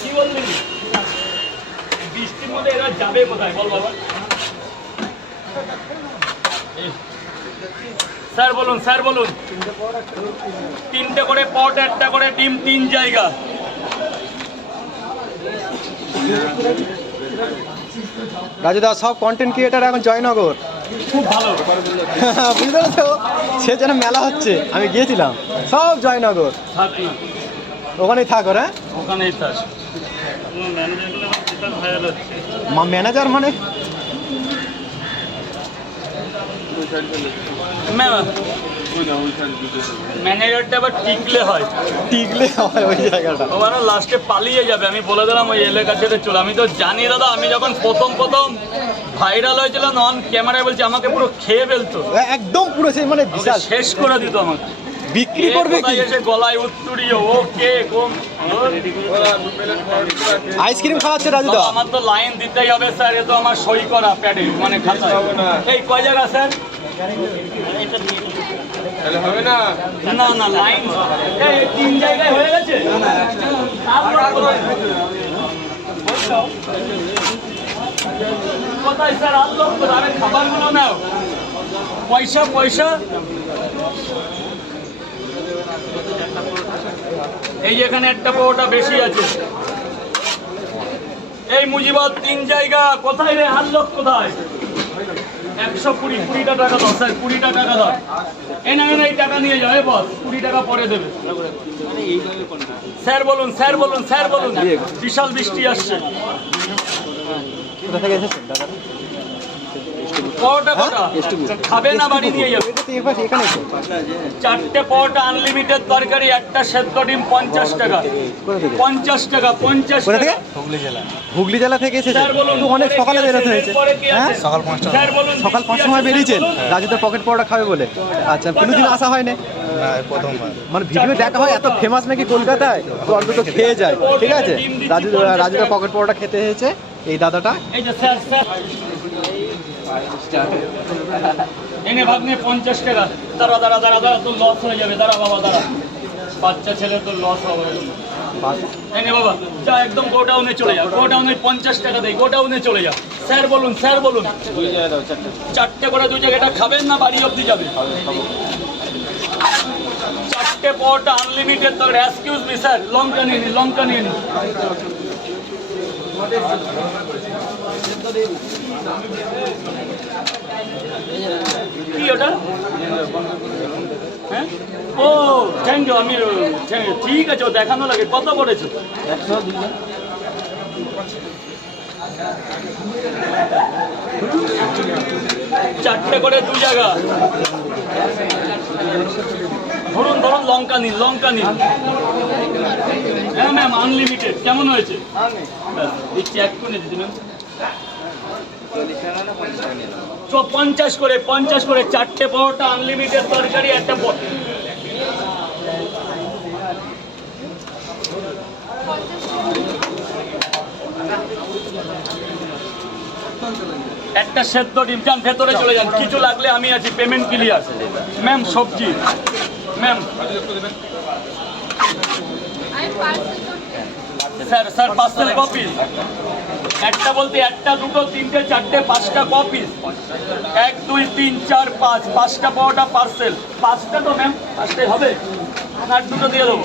কি বললি বৃষ্টির মধ্যে এরা যাবে কোথায় বল বাবা? স্যার বলুন, স্যার বলুন। 3টে করে পট, 1টা করে ডিম, 3 জায়গা। রাজুদা সব কন্টেন্ট ক্রিয়েটার এখন জয়নগর, খুব ভালো বুঝতে পেরেছো? সে যেন মেলা হচ্ছে, আমি গিয়েছিলাম, সব জয়নগর। থাক না, ওখানেই থাক ওরা, ওখানেই থাক। ম্যানেজার মানে ম্যানেজারটা আবার টিকলে হয়, টিকলে হয় ওই জায়গাটা। ও মানে লাস্টে পালিয়ে যাবে। আমি বলে দিলাম ওই এলাকা ছেড়ে চলে। আমি তো জানি দাদা, আমি যখন প্রথম ভাইরাল হয়েছিল নন ক্যামেরায়, বলছি আমাকে পুরো খেয়ে ফেলতো, একদম পুরো সেই মানে বিশাল শেষ করে দিত আমাকে। বিক্রি করবে কি? এসে গলায় উত্তুরিয়ে ও কে কোন আইসক্রিম খাওয়াচ্ছে রাজুদা। আমার তো লাইন দিতেই হবে স্যার, এ তো আমার সই করা প্যাডে মানে খাতা। এই কয় জায়গা স্যার? হবে না, না না লাইন 3 জায়গায় হয়ে গেছে। কোথায় স্যার আনলো? আরে খাবারগুলো নাও, পয়সা পয়সা। এই যে এখানে একটা পরোটা বেশি আছে। এই মুজিবাদ 3 জায়গা। কোথায় রে আনলোক কোথায়? 120, 20টা টাকা দাও স্যার, 20টা টাকা দাও। এই না এই টাকা নিয়ে যাও, বস 20 টাকা পরে দেবে। স্যার বলুন, স্যার বলুন, স্যার বলুন। বিশাল বৃষ্টি আসছে। কোথা থেকে এসেছেন দাদা? পরোটা কটা খাবে না বাড়ি নিয়ে যাবে? এখানে 4টে পরোটা আনলিমিটেড তরকারি, 1টা সেদ্ধ ডিম 50 টাকা। 50 টাকা, 50 টাকা। হুগলি জেলা থেকে এসেছে। স্যার বলুন, তো অনেক সকালে বেরোতে হয়েছে। হ্যাঁ সকাল 5টা। স্যার বলুন, সকাল 5টার সময় বেরিয়েছেন রাজুদার পকেট পরোটা খাবে বলে? আচ্ছা, কোনোদিন আসা হয় না? মানে ভিডিও দেখা হয়, এত ফেমাস নাকি কলকাতায়, তো অন্তত খেয়ে যায়। ঠিক আছে, রাজুদার পকেট পরোটা খেতে হয়েছে এই দাদাটা। এই যে স্যার, স্যার এনে ভাগ্নে 50 টাকা। দাঁড়া দাঁড়া দাঁড়া দাঁড়া, তোর লস হয়ে যাবে। দাঁড়া বাবা দাঁড়া, বাচ্চা ছেলে, তোর লস হবে। এনে বাবা যা, একদম গোডাউনে চলে যাও। গোডাউনে 50 টাকা দেয়, গোডাউনে চলে যাও। স্যার বলুন, স্যার বলুন। 4টে করে 2 জায়গাটা খাবেন না বাড়ি অবধি যাবে? 4টে পরোটা আনলিমিটেড তরকারি। এক্সকিউজ মি স্যার, লঙ্কা নিয়ে নিন, লঙ্কা নিয়ে নিন। কি ওটা? হ্যাঁ, ও থ্যাংক ইউ। আমি ঠিক আছে, ও দেখানো লাগে। কত করেছো? 4টে করে 2 জায়গা। ধরুন ধরুন, লঙ্কা নিন, লঙ্কা নিন। হ্যাঁ ম্যাম, আনলিমিটেড। কেমন হয়েছে? দিচ্ছি, এক্ষুনি দিচ্ছি ম্যাম। 50 করে 50 করে 4টে পরোটা আনলিমিটেড তরকারি, 1টা একটা সেদ্ধ ডিম। যান ভেতরে চলে যান, কিছু লাগলে আমি আছি। Payment clear. ম্যাম সবজি ma'am. Sir sir parcel copies. একটা বলতে 1টা 2টো 3টে 4টে 5টা কপিস। 1 2 3 4 5, 5টা পরোটা পার্সেল। 5টা তো ম্যাম, 5টাই হবে। আর 2টো দিয়ে দেবো।